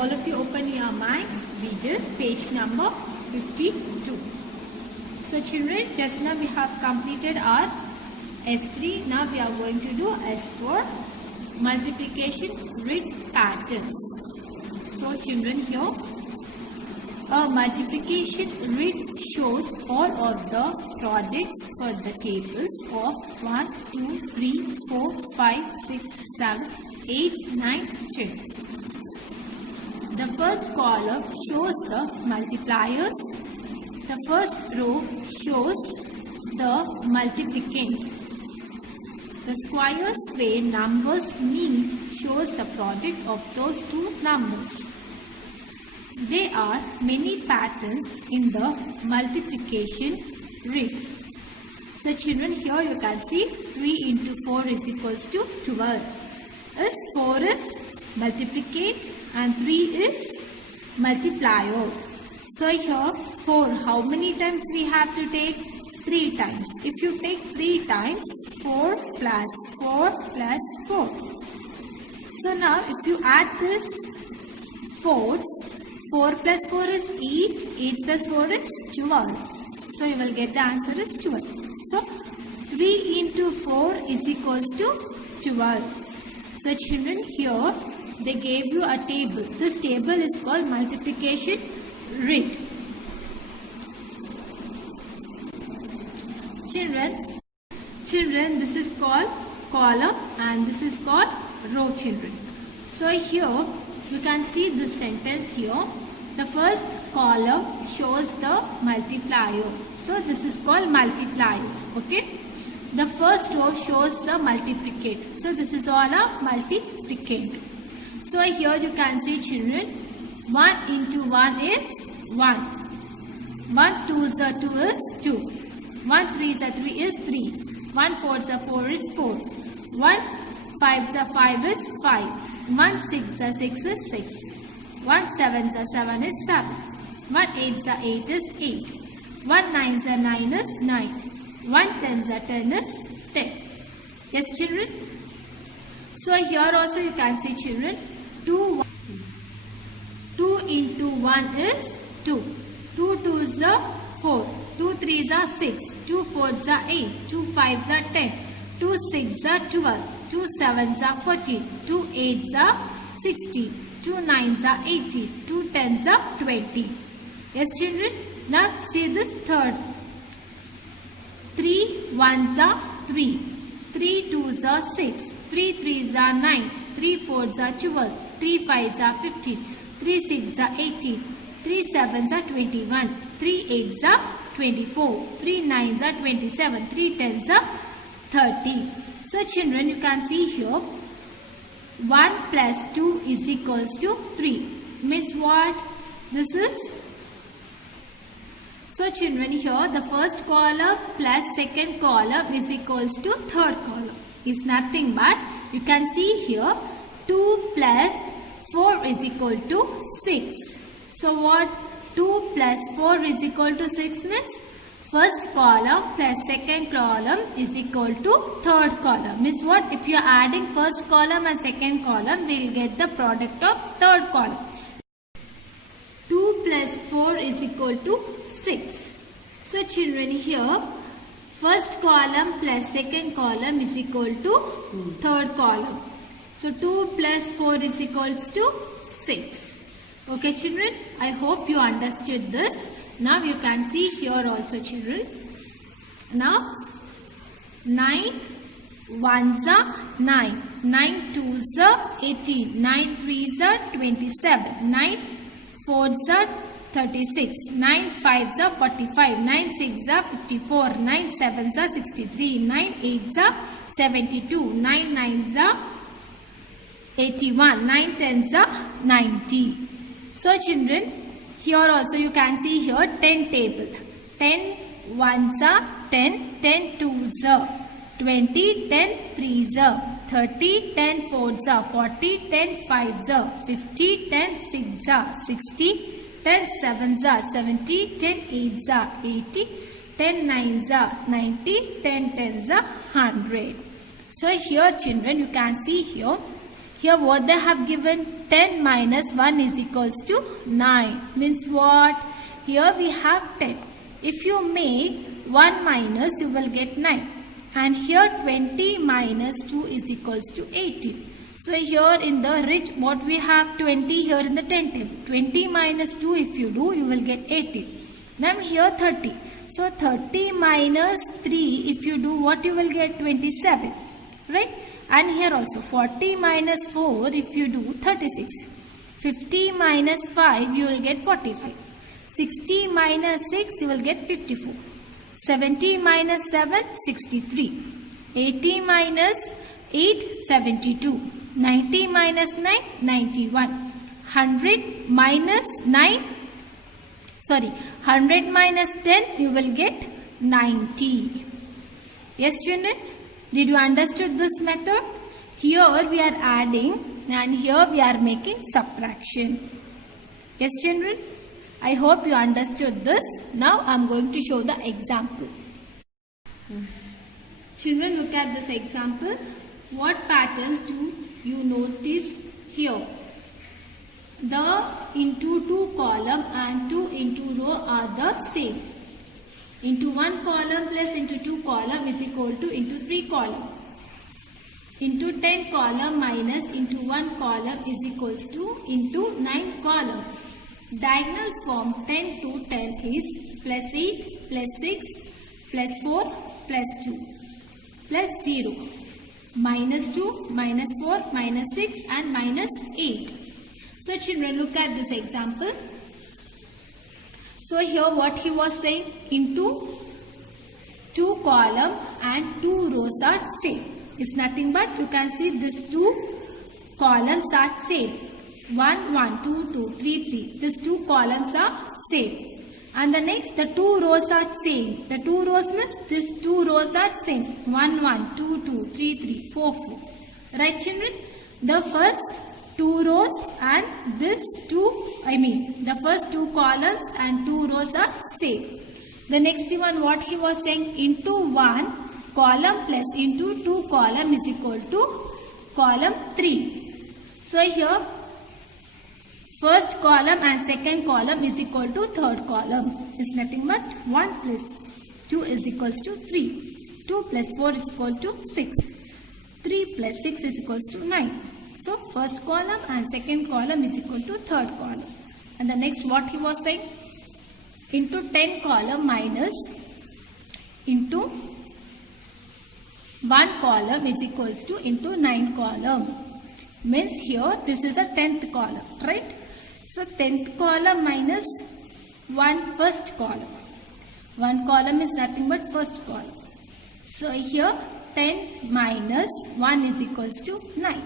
all of you open your minds, readers, page number 52. So children, just now we have completed our S3. Now we are going to do S4, multiplication with patterns. So children, here a multiplication grid shows all of the products for the tables of 1, 2, 3, 4, 5, 6, 7, 8, 9, 10. The first column shows the multipliers. The first row shows the multiplicand. The squares where numbers meet shows the product of those two numbers. There are many patterns in the multiplication grid. So children, here you can see 3 into 4 is equals to 12. As 4 is multiplicand and 3 is multiplier. So here 4, how many times we have to take? 3 times. If you take 3 times, 4 plus 4 plus 4. So now if you add this 4s, 4 plus 4 is 8, 8 plus 4 is 12. So you will get the answer is 12. So 3 into 4 is equals to 12. So children, here they gave you a table. This table is called multiplication grid. Children, this is called column and this is called row, children. So here you can see this sentence here. The first column shows the multiplier. So this is called multipliers. Okay. The first row shows the multiplicand. So this is all a multiplicand. So here you can see, children, 1 into 1 is 1. 1 2 is 2 is 2. 1 3 is 3 is 3. 1 4 is 4 is 4. 1 5 is 5 is 5. 1 6 is 6 is 6. 1 7 is 7 is 7. 1 8 is 8 is 8. 1 9 is 9 is 9. 1 10 is 10 is 10. Yes, children? So here also you can see, children, 2 into 1 is 2. 2 2 is 4. 2 3 is 6. 2 4 is 8. 2 5 is 10. 2 6 is 12. 2 7 is 14. 2 8 is 16. 2 9 is 18. 2 10 is 20. Yes, children? Now see this third. 3 1s are 3. 3 2s are 6. 3 3s are 9. 3 4s are 12. 3 5s are 15. 3 6s are 18. 3 7s are 21. 3 8s are 24. 3 9s are 27. 3 10s are 30. So children, you can see here 1 plus 2 is equals to 3. Means what? This is. So children, here the first column plus second column is equals to third column. Is nothing but you can see here 2 plus 4 is equal to 6. So what? 2 plus 4 is equal to 6 means first column plus second column is equal to third column. Means what? If you are adding first column and second column, we will get the product of third column. 2 plus 4 is equal to 6. So children, here first column plus second column is equal to third column. So 2 plus 4 is equals to 6. Okay children, I hope you understood this. Now you can see here also, children. Now 9 1s are 9. 9 2s are 18. 9 3s are 27. 9 4s are 36. 9 5s are 45. 9 6s are 54. 9 7s are 63. 9 8s are 72. 9 9s are 81. 9 10s are 90. So children, here also you can see here 10 table. 10 1s are 10. 10 2s are 20. 10 3s are 30. 10 4s are 40. 10 5s are 50. 10 6s are 60. 10 7s are 70. 10 8s are 80. 10 9s are 90. 10 10s are 100. So here children, you can see here Here what they have given, 10 minus 1 is equals to 9. Means what? Here we have 10. If you make 1 minus, you will get 9. And here 20 minus 2 is equals to 18. So here in the rich, what we have 20 here in the 10 table. 20 minus 2 if you do, you will get 18. Now here 30. So 30 minus 3 if you do, what you will get 27. Right? And here also 40 minus 4 if you do 36. 50 minus 5 you will get 45. 60 minus 6 you will get 54. 70 minus 7 63. 80 minus 8 72. 90 minus 9 91. 100 minus 9 100 minus 10 you will get 90. Yes children? Did you understood this method? Here we are adding and here we are making subtraction. Yes children? I hope you understood this. Now I am going to show the example. Children, look at this example. What patterns do you notice here? The into 2 column and 2 into row are the same. Into 1 column plus into 2 column is equal to into 3 column. Into 10 column minus into 1 column is equals to into 9 column. Diagonal from 10 to 10 is plus 8 plus 6 plus 4 plus 2 plus 0. Minus 2, minus 4, minus 6 and minus 8. So children, look at this example. So here what he was saying, into 2 column and 2 rows are same. It's nothing but you can see these 2 columns are same. 1, 1, 2, 2, 3, 3. These 2 columns are same. And the next, the 2 rows are same. The 2 rows means these 2 rows are same. 1, 1, 2, 2, 3, 3, 4, 4. Right children? The first 2 rows and this the first 2 columns and 2 rows are same. The next one, what he was saying, into 1 column plus into 2 column is equal to column 3. So here first column and second column is equal to third column. It's nothing but 1 plus 2 is equals to 3. 2 plus 4 is equal to 6. 3 plus 6 is equals to 9. So first column and second column is equal to third column. And the next what he was saying, into 10 column minus into 1 column is equals to into 9 column. Means here this is a 10th column, right? So 10th column minus 1 first column. 1 column is nothing but first column. So here 10 minus 1 is equals to 9.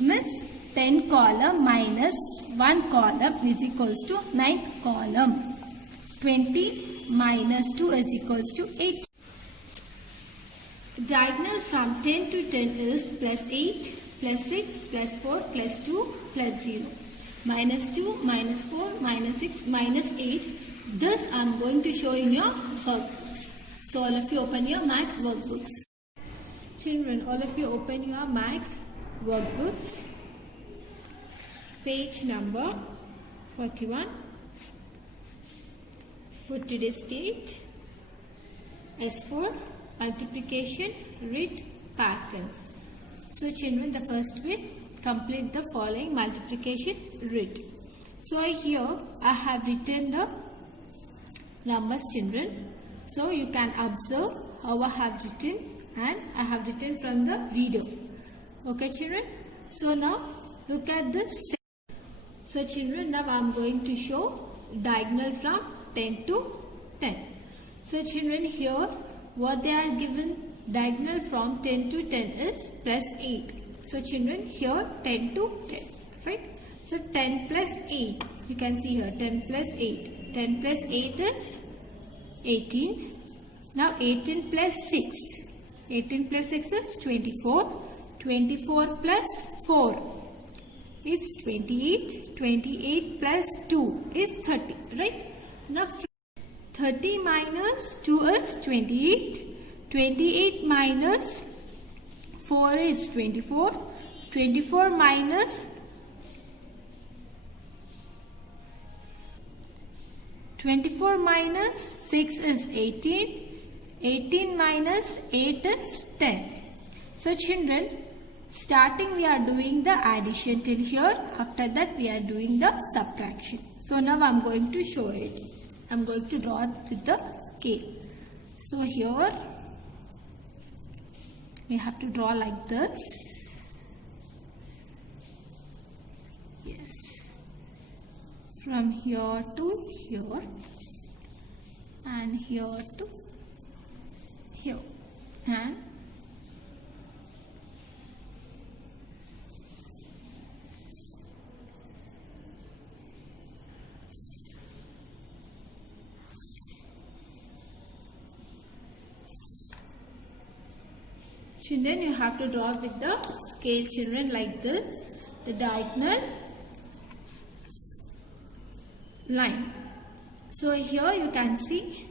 Means 10 column minus 1 column is equals to 9th column. 20 minus 2 is equals to 8. Diagonal from 10 to 10 is plus 8, plus 6, plus 4, plus 2, plus 0. Minus 2, minus 4, minus 6, minus 8. This I am going to show in your workbooks. So all of you open your maths workbooks. Children, all of you open your maths workbooks. Page number 41. Put today's date. S4. Multiplication, read patterns. So children, the first bit, complete the following multiplication, read. So here I have written the numbers children. So you can observe how I have written and I have written from the video. Okay children. So now look at this. So children, now I am going to show diagonal from 10 to 10. So children, here what they are given, diagonal from 10 to 10 is plus 8. So children, here 10 to 10, right? So 10 plus 8, you can see here 10 plus 8. 10 plus 8 is 18. Now 18 plus 6. 18 plus 6 is 24. 24 plus 4 is 28. 28 plus 2 is 30, right? Now 30 minus 2 is 28. 28 minus 4 is 24. 24 minus 6 is 18. 18 minus 8 is 10. So children, starting we are doing the addition till here. After that we are doing the subtraction. So now I am going to show it. I am going to draw with the scale. So here we have to draw like this. Yes. From here to here and here to here, and children, you have to draw with the scale, children, like this, the diagonal line. So here you can see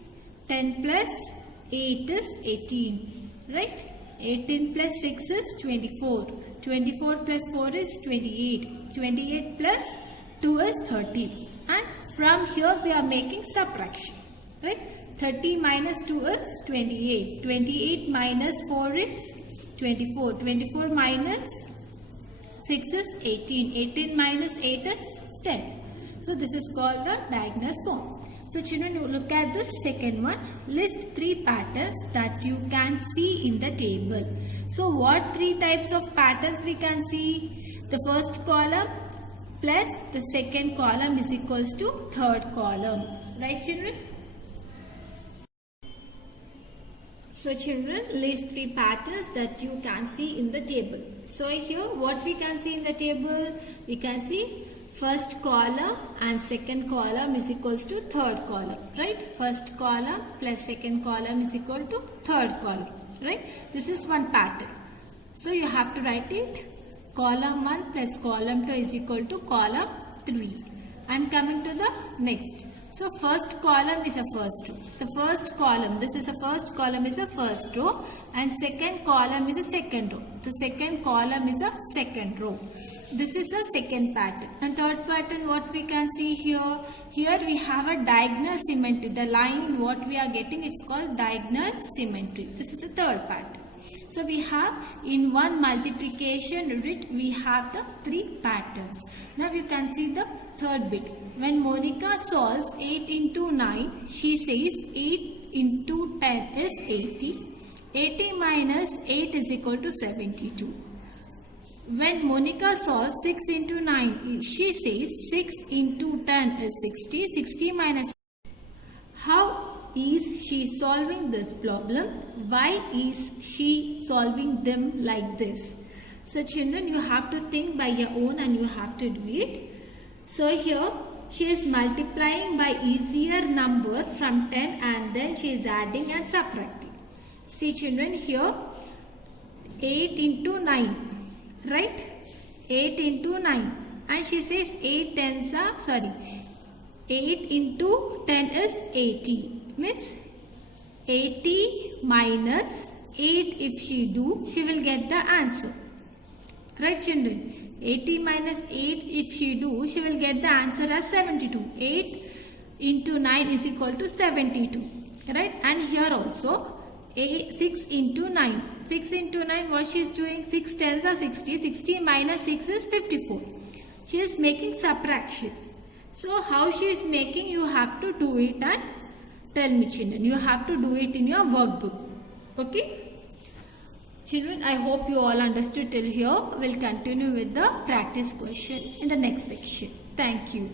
10 plus 8 is 18, right? 18 plus 6 is 24. 24 plus 4 is 28. 28 plus 2 is 30. And from here we are making subtraction, right? 30 minus 2 is 28. 28 minus 4 is 24. 24 minus 6 is 18. 18 minus 8 is 10. So this is called the diagonal form. So children, you look at the second one. List 3 patterns that you can see in the table. So what 3 types of patterns we can see? The first column plus the second column is equals to third column. Right children? So children, list 3 patterns that you can see in the table. So here what we can see in the table? We can see first column and second column is equals to third column, right? First column plus second column is equal to third column, right? This is one pattern. So you have to write it. Column 1 plus column 2 is equal to column 3. And coming to the next. So first column is a first row. The first column, this is a first column is a first row, and second column is a second row. The second column is a second row. This is a second pattern. And third pattern, what we can see here? Here we have a diagonal symmetry. The line what we are getting, it's called diagonal symmetry. This is a third pattern. So we have in one multiplication unit, we have the 3 patterns. Now you can see the third bit. When Monica solves 8 into 9, she says 8 into 10 is 80. 80 minus 8 is equal to 72. When Monica solves 6 into 9, she says 6 into 10 is 60. 60 minus. How is she solving this problem? Why is she solving them like this? So children, you have to think by your own and you have to do it. So here she is multiplying by easier number from 10 and then she is adding and subtracting. See children, here 8 into 9. Right? 8 into 9. And she says 8 into 10 is 80. Means 80 minus 8 if she do, she will get the answer. Right children? 80 minus 8 if she do, she will get the answer as 72. 8 into 9 is equal to 72. Right? And here also 6 into 9. 6 into 9, what she is doing? 6 tens are 60. 60 minus 6 is 54. She is making subtraction. So how she is making, you have to do it and tell me children. You have to do it in your workbook. Okay? Children, I hope you all understood till here. We'll continue with the practice question in the next section. Thank you.